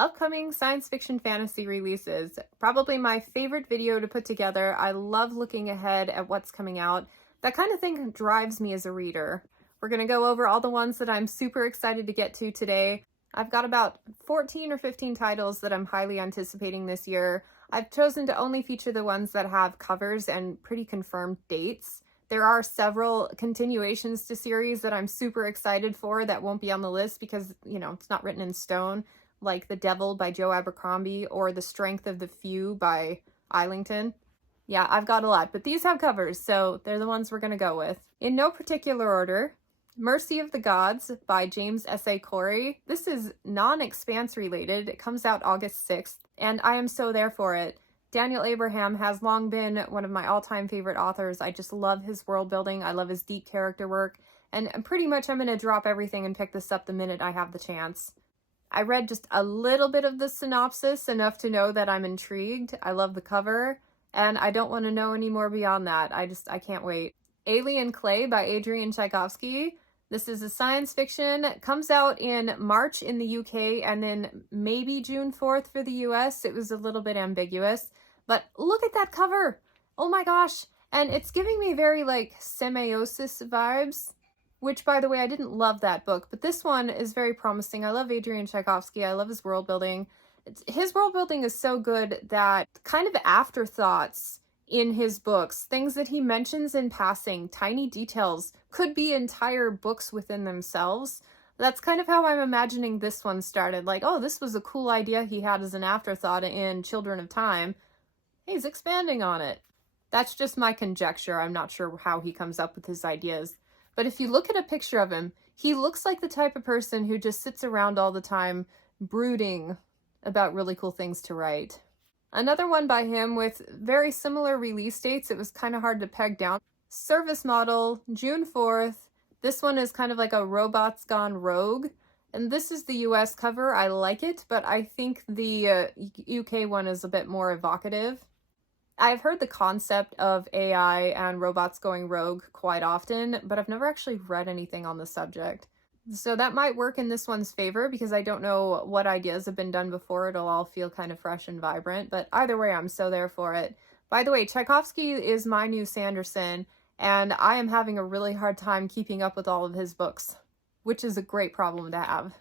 Upcoming science fiction fantasy releases. Probably my favorite video to put together. I love looking ahead at what's coming out. That kind of thing drives me as a reader. We're going to go over all the ones that I'm super excited to get to today. I've got about 14 or 15 titles that I'm highly anticipating this year. I've chosen to only feature the ones that have covers and pretty confirmed dates. There are several continuations to series that I'm super excited for that won't be on the list because, it's not written in stone, like The Devil by Joe Abercrombie or The Strength of the Few by Islington. Yeah, I've got a lot, but these have covers, so they're the ones we're going to go with. In no particular order, Mercy of the Gods by James S.A. Corey. This is non-Expanse related. It comes out August 6th, and I am so there for it. Daniel Abraham has long been one of my all-time favorite authors. I just love his world building. I love his deep character work, and pretty much I'm going to drop everything and pick this up the minute I have the chance. I read just a little bit of the synopsis, enough to know that I'm intrigued. I love the cover, and I don't want to know any more beyond that. I can't wait. Alien Clay by Adrian Tchaikovsky. This is a science fiction. It comes out in March in the UK and then maybe June 4th for the US. It was a little bit ambiguous, but look at that cover. Oh my gosh. And it's giving me very Semiosis vibes, which, by the way, I didn't love that book, but this one is very promising. I love Adrian Tchaikovsky. I love his world building. His world building is so good that kind of afterthoughts in his books, things that he mentions in passing, tiny details, could be entire books within themselves. That's kind of how I'm imagining this one started. Oh, this was a cool idea he had as an afterthought in Children of Time. He's expanding on it. That's just my conjecture. I'm not sure how he comes up with his ideas. But if you look at a picture of him, he looks like the type of person who just sits around all the time brooding about really cool things to write. Another one by him with very similar release dates. It was kind of hard to peg down. Service Model, June 4th. This one is kind of like a Robots Gone Rogue. And this is the US cover. I like it, but I think the UK one is a bit more evocative. I've heard the concept of AI and robots going rogue quite often, but I've never actually read anything on the subject. So that might work in this one's favor because I don't know what ideas have been done before. It'll all feel kind of fresh and vibrant, but either way, I'm so there for it. By the way, Tchaikovsky is my new Sanderson, and I am having a really hard time keeping up with all of his books, which is a great problem to have.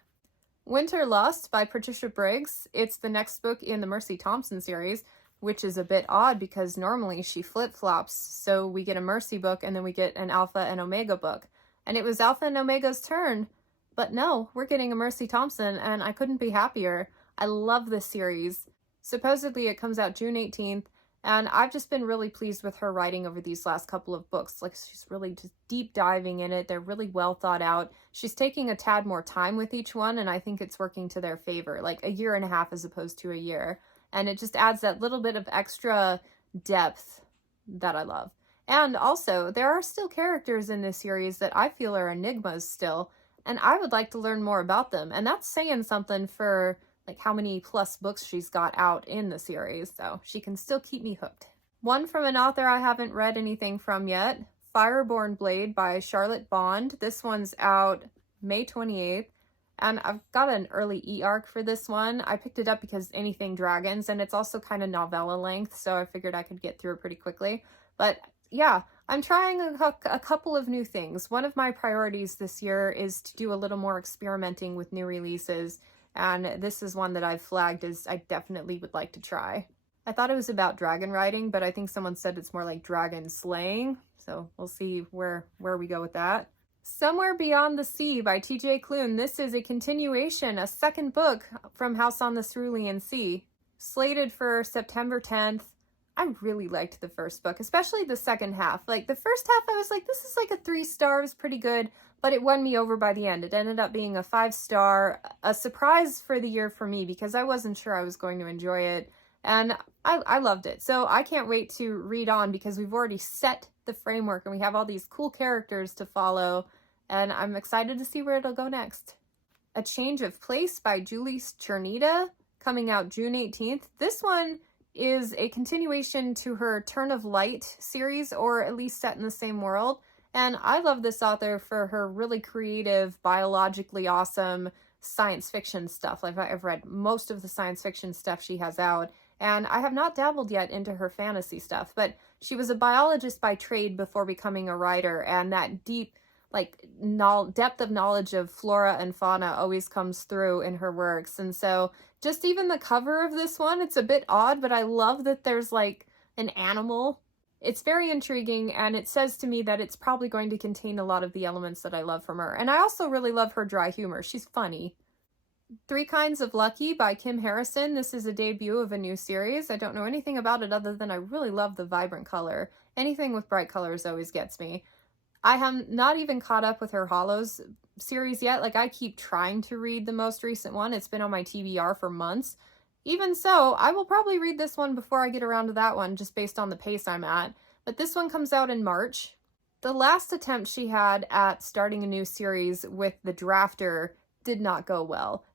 Winter Lust by Patricia Briggs. It's the next book in the Mercy Thompson series, which is a bit odd because normally she flip-flops. So we get a Mercy book and then we get an Alpha and Omega book. And it was Alpha and Omega's turn. But no, we're getting a Mercy Thompson and I couldn't be happier. I love this series. Supposedly it comes out June 18th. And I've just been really pleased with her writing over these last couple of books. She's really just deep diving in it. They're really well thought out. She's taking a tad more time with each one. And I think it's working to their favor. A year and a half as opposed to a year. And it just adds that little bit of extra depth that I love. And also, there are still characters in this series that I feel are enigmas still, and I would like to learn more about them. And that's saying something for how many plus books she's got out in the series, so she can still keep me hooked. One from an author I haven't read anything from yet, Fireborn Blade by Charlotte Bond. This one's out May 28th. And I've got an early e-arc for this one. I picked it up because anything dragons, and it's also kind of novella length, so I figured I could get through it pretty quickly. But yeah, I'm trying a couple of new things. One of my priorities this year is to do a little more experimenting with new releases, and this is one that I've flagged as I definitely would like to try. I thought it was about dragon riding, but I think someone said it's more like dragon slaying, so we'll see where we go with that. Somewhere Beyond the Sea by T.J. Klune. This is a continuation, a second book from House on the Cerulean Sea. Slated for September 10th. I really liked the first book, especially the second half. The first half, I was like, this is a 3 stars, pretty good, but it won me over by the end. It ended up being a 5-star, a surprise for the year for me because I wasn't sure I was going to enjoy it, and I loved it. So I can't wait to read on because we've already set the framework and we have all these cool characters to follow. And I'm excited to see where it'll go next. A Change of Place by Julie Chernita, coming out June 18th. This one is a continuation to her Turn of Light series, or at least set in the same world. And I love this author for her really creative, biologically awesome science fiction stuff. Like I've read most of the science fiction stuff she has out, and I have not dabbled yet into her fantasy stuff, but she was a biologist by trade before becoming a writer, and that deep depth of knowledge of flora and fauna always comes through in her works. And so just even the cover of this one, it's a bit odd, but I love that there's like an animal. It's very intriguing, and it says to me that it's probably going to contain a lot of the elements that I love from her. And I also really love her dry humor. She's funny. Three Kinds of Lucky by Kim Harrison. This is a debut of a new series. I don't know anything about it other than I really love the vibrant color. Anything with bright colors always gets me. I have not even caught up with her Hollows series yet. Like, I keep trying to read the most recent one. It's been on my TBR for months. Even so, I will probably read this one before I get around to that one, just based on the pace I'm at. But this one comes out in March. The last attempt she had at starting a new series with The Drafter did not go well.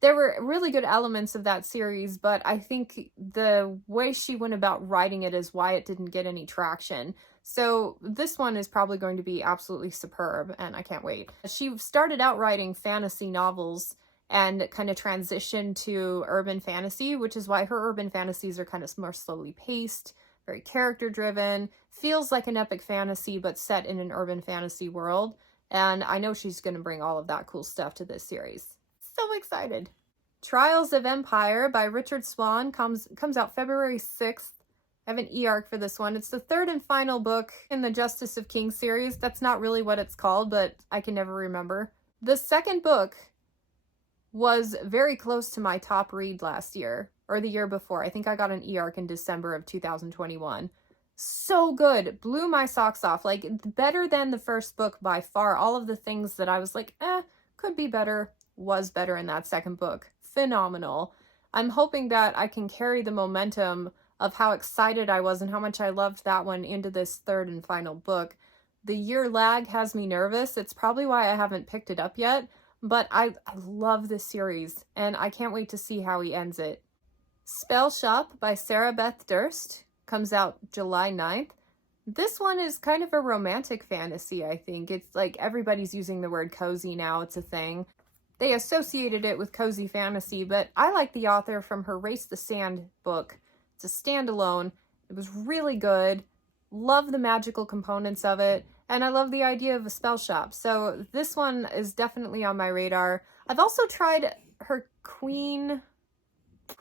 There were really good elements of that series, but I think the way she went about writing it is why it didn't get any traction. So this one is probably going to be absolutely superb, and I can't wait. She started out writing fantasy novels and kind of transitioned to urban fantasy, which is why her urban fantasies are kind of more slowly paced, very character driven, feels like an epic fantasy, but set in an urban fantasy world. And I know she's going to bring all of that cool stuff to this series. So excited. Trials of Empire by Richard Swan comes out February 6th. I have an e-arc for this one. It's the third and final book in the Justice of King series. That's not really what it's called, but I can never remember. The second book was very close to my top read last year, or the year before. I think I got an e-arc in December of 2021. So good. Blew my socks off. Like, better than the first book by far. All of the things that I was like, could be better, was better in that second book. Phenomenal. I'm hoping that I can carry the momentum of how excited I was and how much I loved that one into this third and final book. The year lag has me nervous. It's probably why I haven't picked it up yet, but I love this series, and I can't wait to see how he ends it. Spell Shop by Sarah Beth Durst comes out July 9th. This one is kind of a romantic fantasy, I think. It's like everybody's using the word cozy now. It's a thing. They associated it with cozy fantasy, but I like the author from her Race the Sand book. It's a standalone. It was really good. Love the magical components of it, and I love the idea of a spell shop. So this one is definitely on my radar. I've also tried her Queen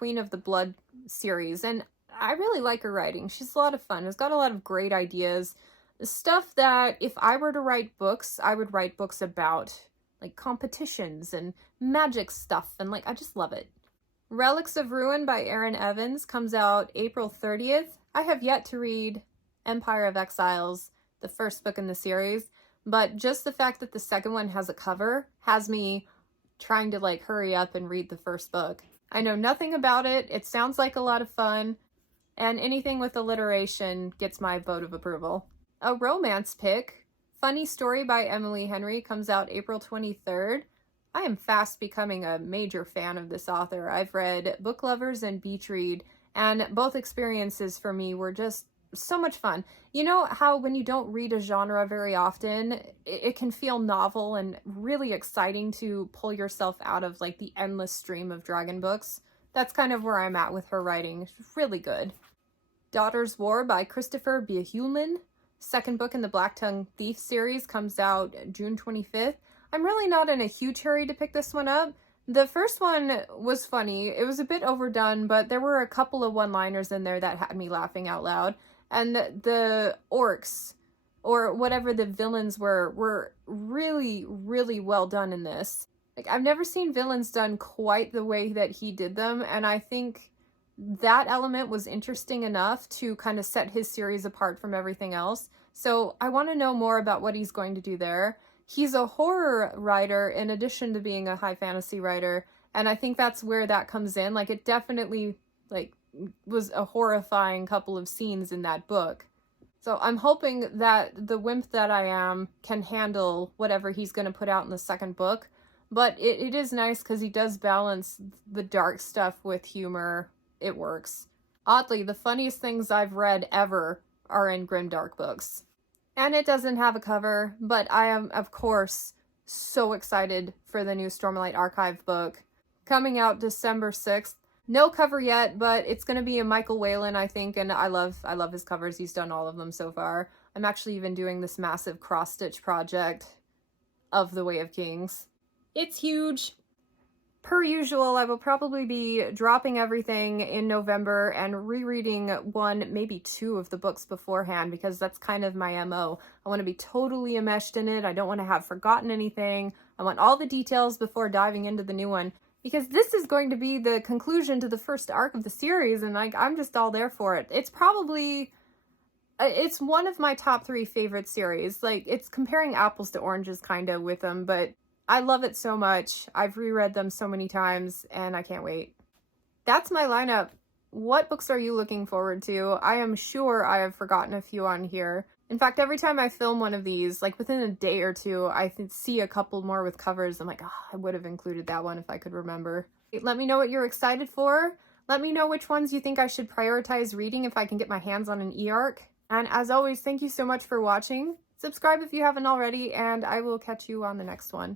of the Blood series, and I really like her writing. She's a lot of fun. It's got a lot of great ideas. Stuff that if I were to write books, I would write books about, like competitions and magic stuff, and like I just love it. Relics of Ruin by Erin Evans comes out April 30th. I have yet to read Empire of Exiles, the first book in the series, but just the fact that the second one has a cover has me trying to like hurry up and read the first book. I know nothing about it. It sounds like a lot of fun, and anything with alliteration gets my vote of approval. A romance pick, Funny Story by Emily Henry, comes out April 23rd. I am fast becoming a major fan of this author. I've read Book Lovers and Beach Read, and both experiences for me were just so much fun. You know how when you don't read a genre very often, it can feel novel and really exciting to pull yourself out of like the endless stream of dragon books? That's kind of where I'm at with her writing. It's really good. Daughter's War by Christopher Bjehulman. Second book in the Black Tongue Thief series comes out June 25th. I'm really not in a huge hurry to pick this one up. The first one was funny. It was a bit overdone, but there were a couple of one-liners in there that had me laughing out loud. And the orcs, or whatever the villains were really, really well done in this. Like, I've never seen villains done quite the way that he did them, and I think that element was interesting enough to kind of set his series apart from everything else. So I want to know more about what he's going to do there. He's a horror writer in addition to being a high fantasy writer, and I think that's where that comes in. Like, it definitely like was a horrifying couple of scenes in that book. So I'm hoping that the wimp that I am can handle whatever he's going to put out in the second book. But it is nice because he does balance the dark stuff with humor. It works. Oddly, the funniest things I've read ever are in grimdark books. And it doesn't have a cover, but I am, of course, So excited for the new Stormlight Archive book. Coming out December 6th. No cover yet, but it's going to be a Michael Whalen, I think, and I love his covers. He's done all of them so far. I'm actually even doing this massive cross-stitch project of The Way of Kings. It's huge. Per usual, I will probably be dropping everything in November and rereading one, maybe two of the books beforehand, because that's kind of my MO. I want to be totally enmeshed in it. I don't want to have forgotten anything. I want all the details before diving into the new one, because this is going to be the conclusion to the first arc of the series, and I'm just all there for it. It's probably... it's one of my top 3 favorite series. Like, it's comparing apples to oranges kind of with them, but I love it so much. I've reread them so many times, and I can't wait. That's my lineup. What books are you looking forward to? I am sure I have forgotten a few on here. In fact, every time I film one of these, like within a day or two, I see a couple more with covers. I'm like, oh, I would have included that one if I could remember. Let me know what you're excited for. Let me know which ones you think I should prioritize reading if I can get my hands on an e-arc. And as always, thank you so much for watching. Subscribe if you haven't already, and I will catch you on the next one.